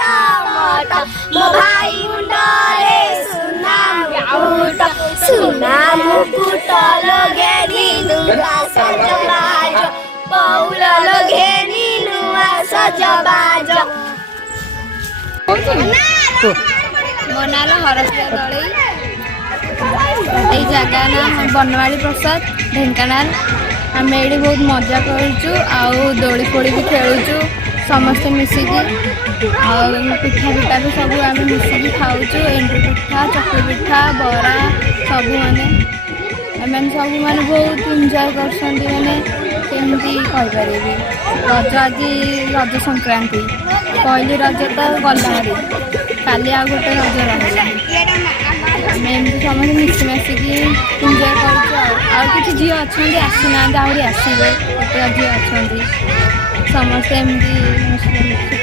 टमाटर मो भाई मुंडरे सुना मुकुट लगे नुआ सजबाज पौल लगे नुआ सजबाज मो ना हरसिया दलई ये जगह ना बनवाड़ी प्रसाद ढेंकानाल आम ये बहुत मजा करूँ दोली फोड़ी भी खेलुचु समस्ते मिसिकी पिठा पिठा भी सब आम मिसिकी खाऊँ एंडु पिठा चकली पिठा बरा सब मैंने एम सब मैंने बहुत एंजॉय कर केमती कहीपर रज आज रज संक्रांति पहली रज तो गलाहारी काली आ गोटे रज रहा आम एमती समस्त मिसिमासिकी एंजॉय कर झी अच्छा आसी ना आहरी आसवे केतटा झी अच्छा समस्ते एमती